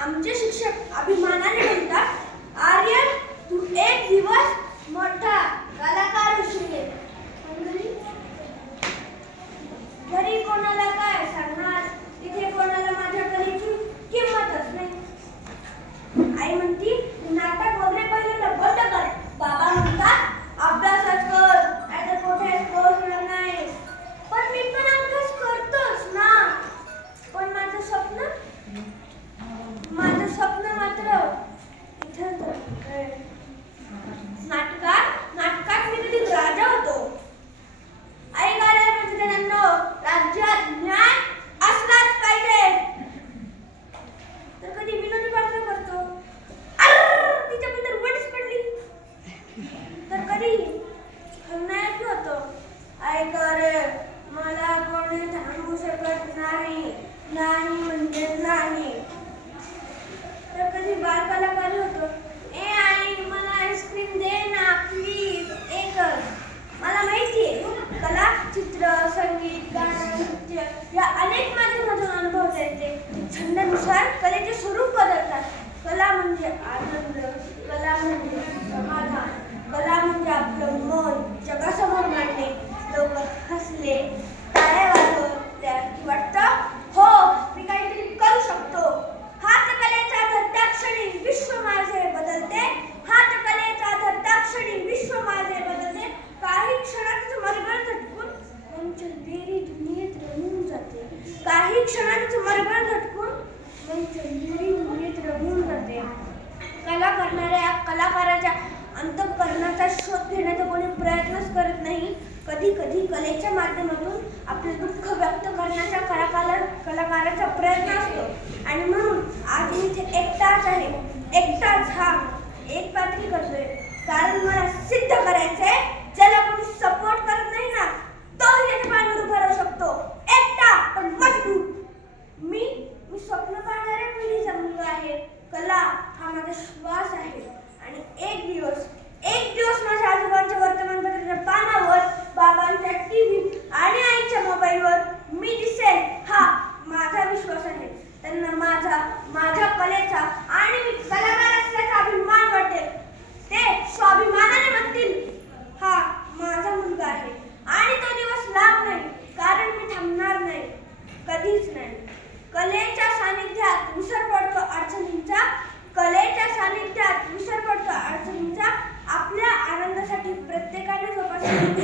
俺们这是 नाही म्हणजे नाही. तर कधी बालकाला क्षणात मरगळ झटकून जाते. कला करणाऱ्या कलाकाराच्या अंतकरणाचा शोध घेण्याचा कोणी प्रयत्नच करत नाही. कधी कधी कलेच्या माध्यमातून आपले दुःख व्यक्त करण्याचा कलाकाला कलाकाराचा प्रयत्न असतो. आणि म्हणून आज मी इथे एकटाच आहे. एकटाच हा. एक पात्री करतोय. कारण मला कलेच्या सानिध्यात विसर पडतो अडचणींचा. कलेच्या सानिध्यात विसर पडतो अडचणींचा. आपल्या आनंदासाठी प्रत्येकाने जोपासली